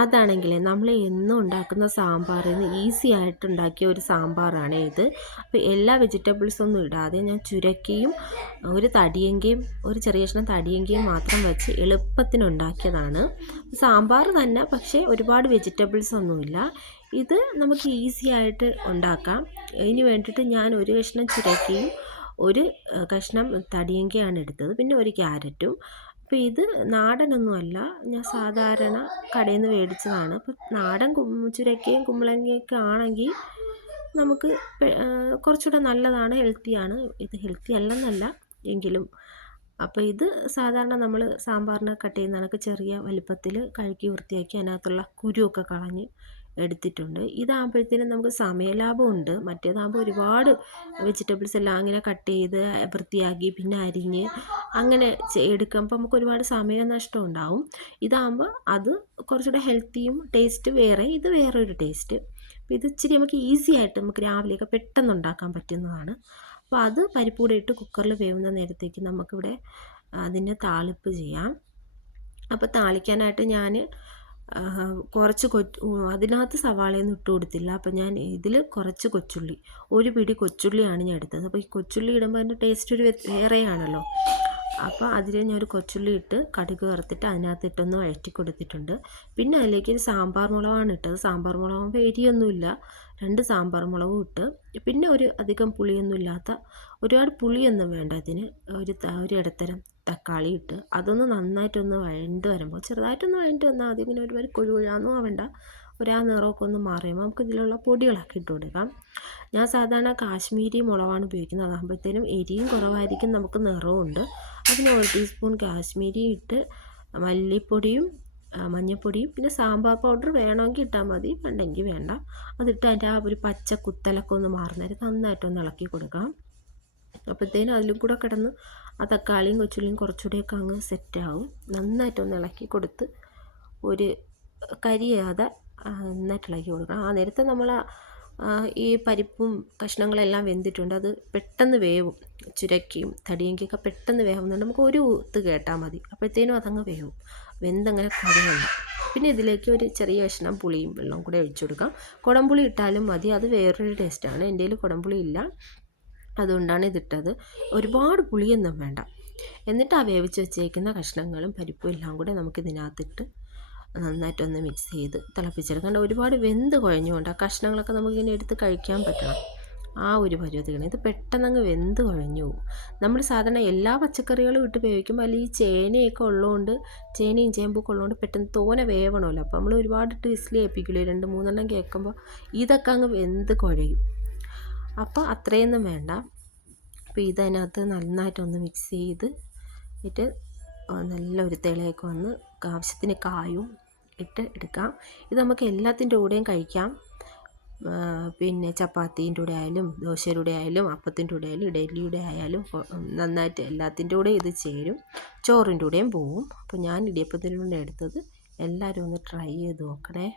അതാണെങ്കിൽ നമ്മൾ എന്നും ഉണ്ടാക്കുന്ന സാമ്പാറിൽ നിന്ന് ഈസി ആയിട്ട് ഉണ്ടാക്കിയ ഒരു സാമ്പാറാണ് ഇത്. അപ്പോൾ എല്ലാ വെജിറ്റബിൾസൊന്നും ഇടാതെ ഞാൻ ചുരക്കിയും ഒരു തടിയെങ്കിയും ഒരു ചെറിയ കഷ്ണം തടിയെങ്കിയും മാത്രം വെച്ച് എളുപ്പത്തിന് ഉണ്ടാക്കിയതാണ്. സാമ്പാർ തന്നെ പക്ഷേ ഒരുപാട് വെജിറ്റബിൾസ് ഒന്നുമില്ല ഇത് നമുക്ക് ഈസി ആയിട്ട് ഉണ്ടാക്കാം. അതിന് വേണ്ടിയിട്ട് ഞാൻ ഒരു കഷ്ണം ചുരക്കിയും ഒരു കഷ്ണം തടിയങ്കയാണ് എടുത്തത്. പിന്നെ ഒരു ക്യാരറ്റും അപ്പോൾ ഇത് നാടനൊന്നുമല്ല ഞാൻ സാധാരണ കടയിൽ നിന്ന് മേടിച്ചതാണ് അപ്പോൾ നാടൻ ചുരക്കയും കുമ്പളങ്ങയൊക്കെ ആണെങ്കിൽ നമുക്ക് കുറച്ചുകൂടെ നല്ലതാണ് ഹെൽത്തിയാണ്. ഇത് ഹെൽത്തി അല്ലെന്നല്ല എങ്കിലും. അപ്പോൾ ഇത് സാധാരണ നമ്മൾ സാമ്പാറിന് കട്ട് ചെയ്യുന്ന കണക്ക് ചെറിയ വലിപ്പത്തിൽ കഴുകി വൃത്തിയാക്കി അതിനകത്തുള്ള കുരുവൊക്കെ കളഞ്ഞ് എടുത്തിട്ടുണ്ട്. ഇതാകുമ്പോഴത്തേനും നമുക്ക് സമയലാഭമുണ്ട് മറ്റേതാകുമ്പോൾ ഒരുപാട് വെജിറ്റബിൾസ് എല്ലാം അങ്ങനെ കട്ട് ചെയ്ത് വൃത്തിയാക്കി പിന്നെ അരിഞ്ഞ് അങ്ങനെ എടുക്കുമ്പോൾ നമുക്ക് ഒരുപാട് സമയ നഷ്ടം ഉണ്ടാവും. ഇതാകുമ്പോൾ അത് കുറച്ചുകൂടെ ഹെൽത്തിയും ടേസ്റ്റ് വേറെ ഇത് വേറെ ഒരു ടേസ്റ്റ്. അപ്പോൾ ഇത് ഇച്ചിരി നമുക്ക് ഈസി ആയിട്ട് നമുക്ക് രാവിലെയൊക്കെ പെട്ടെന്ന് ഉണ്ടാക്കാൻ പറ്റുന്നതാണ്. അപ്പോൾ അത് പരിപ്പൂടെ ഇട്ട് കുക്കറിൽ വേവുന്ന നേരത്തേക്ക് നമുക്കിവിടെ അതിന്റെ താളിപ്പ് ചെയ്യാം. അപ്പോൾ താളിക്കാനായിട്ട് ഞാൻ കുറച്ച് കൊച്ചു അതിനകത്ത് സവാളയൊന്നും ഇട്ട് കൊടുത്തില്ല. അപ്പോൾ ഞാൻ ഇതിൽ കുറച്ച് കൊച്ചുള്ളി ഒരു പിടി കൊച്ചുള്ളിയാണ് ഞാൻ എടുത്തത്. അപ്പോൾ ഈ കൊച്ചുള്ളി ഇടുമ്പോൾ അതിന്റെ ടേസ്റ്റ് ഒരു വേറെയാണല്ലോ. അപ്പോൾ അതിൽ ഞാൻ ഒരു കൊച്ചുള്ളി ഇട്ട് കടുക് വറുത്തിട്ട് അതിനകത്ത് ഇട്ടൊന്ന് വഴറ്റി കൊടുത്തിട്ടുണ്ട്. പിന്നെ അതിലേക്ക് ഒരു സാമ്പാർ മുളകാണ് ഇട്ടത്. സാമ്പാർ മുളകും എരിയൊന്നുമില്ല രണ്ട് സാമ്പാർ മുളകും ഇട്ട് പിന്നെ ഒരു അധികം പുളിയൊന്നും ഇല്ലാത്ത ഒരുപാട് പുളിയൊന്നും വേണ്ട അതിന്. ഒരു ഒരു ഇടത്തരം തക്കാളി ഇട്ട് അതൊന്ന് നന്നായിട്ടൊന്ന് വഴണ്ട് വരുമ്പോൾ ചെറുതായിട്ടൊന്ന് വഴണ്ട് വന്നാൽ മതി. ഇങ്ങനെ ഒരുപാട് കൊഴുകൊഴാന്നും ആവേണ്ട. ഒരു ആ നിറമൊക്കെ ഒന്ന് മാറിയുമ്പോൾ നമുക്ക് ഇതിലുള്ള പൊടികളൊക്കെ ഇട്ട് കൊടുക്കാം. ഞാൻ സാധാരണ കാശ്മീരി മുളകാണ് ഉപയോഗിക്കുന്നത്. അതാകുമ്പോഴത്തേനും എരിയും കുറവായിരിക്കും നമുക്ക് നിറവുണ്ട് അതിന് ഒരു ടീസ്പൂൺ കാശ്മീരി ഇട്ട് മല്ലിപ്പൊടിയും മഞ്ഞൾപ്പൊടിയും പിന്നെ സാമ്പാർ പൗഡർ വേണമെങ്കിൽ ഇട്ടാൽ മതി. വേണ്ടെങ്കിൽ വേണ്ട. അതിട്ട് അതിന്റെ ആ ഒരു പച്ച കുത്തലൊക്കെ ഒന്ന് മാറുന്നേരം നന്നായിട്ടൊന്ന് ഇളക്കി കൊടുക്കാം അപ്പോഴത്തേനും അതിലും കൂടെ കിടന്ന് ആ തക്കാളിയും കൊച്ചുള്ളിയും കുറച്ചുകൂടെയൊക്കെ അങ്ങ് സെറ്റാവും. നന്നായിട്ടൊന്ന് ഇളക്കി കൊടുത്ത് ഒരു കരിയാതെ നന്നായിട്ട് ഇളക്കി കൊടുക്കണം. ആ നേരത്തെ നമ്മൾ ഈ പരിപ്പും കഷ്ണങ്ങളെല്ലാം വെന്തിട്ടുണ്ട്. അത് പെട്ടെന്ന് വേവും. ചുരക്കിയും തടിയങ്കിയൊക്കെ പെട്ടെന്ന് വേവുന്നുണ്ട്. നമുക്ക് ഒരു ഊത്ത് കേട്ടാൽ മതി. അപ്പോഴത്തേനും അതങ്ങ് വേവും. വെന്തങ്ങനെ കുഴയണ്ട പിന്നെ ഇതിലേക്ക് ഒരു ചെറിയ കഷ്ണം പുളിയും വെള്ളവും കൂടെ ഒഴിച്ചു കൊടുക്കാം. കുടംപുളി ഇട്ടാലും മതി. അത് വേറൊരു ടേസ്റ്റാണ് എന്റെ കയ്യിൽ കുടംപുളി ഇല്ല. അതുകൊണ്ടാണ് ഇതിട്ടത്. ഒരുപാട് പുളിയൊന്നും വേണ്ട. എന്നിട്ട് ആ വേവിച്ച് വെച്ചേക്കുന്ന കഷ്ണങ്ങളും പരിപ്പും എല്ലാം കൂടെ നമുക്ക് ഇതിനകത്തിട്ട് നന്നായിട്ടൊന്ന് മിക്സ് ചെയ്ത് തിളപ്പിച്ചെടുക്കേണ്ട ഒരുപാട് വെന്ത് കുഴഞ്ഞുകൊണ്ട് ആ കഷ്ണങ്ങളൊക്കെ നമുക്കിങ്ങനെ എടുത്ത് കഴിക്കാൻ പറ്റണം. ആ ഒരു പരുവത്തിലാണ്. ഇത് പെട്ടെന്നങ്ങ് വെന്ത് കുഴഞ്ഞു പോകും. നമ്മൾ സാധാരണ എല്ലാ പച്ചക്കറികളും ഇട്ട് വേവിക്കുമ്പോൾ അല്ലെങ്കിൽ ഈ ചേനയൊക്കെ ഉള്ളതുകൊണ്ട് ചേനയും ചേമ്പൊക്കെ ഉള്ളതുകൊണ്ട് പെട്ടെന്ന് തോനെ വേവണമല്ലോ. അപ്പോൾ നമ്മൾ ഒരുപാട് വിസിൽ ഏൽപ്പിക്കില്ലേ രണ്ട് മൂന്നെണ്ണം കേൾക്കുമ്പോൾ ഇതൊക്കെ അങ്ങ് വെന്ത് കുഴയും. അപ്പോൾ അത്രയൊന്നും വേണ്ട. അപ്പോൾ ഇതതിനകത്ത് നന്നായിട്ടൊന്ന് മിക്സ് ചെയ്ത് നല്ലൊരു തിളയൊക്കെ വന്ന് ആവശ്യത്തിന് കായും ഇട്ട് എടുക്കാം. ഇത് നമുക്ക് എല്ലാത്തിന്റെ കൂടെയും കഴിക്കാം. പിന്നെ ചപ്പാത്തീന്റെ കൂടെ ആയാലും ദോശയുടെ ആയാലും അപ്പത്തിന്റെ കൂടെ ആയാലും ഇഡലിയുടെ ആയാലും നന്നായിട്ട് എല്ലാത്തിന്റെ കൂടെ ഇത് ചേരും. ചോറിന്റെ കൂടെയും പോവും. അപ്പോൾ ഞാൻ ഇടിയപ്പത്തിന്റെ കൂടെ എടുത്തത് എല്ലാവരും ഒന്ന് ട്രൈ ചെയ്ത് നോക്കണേ.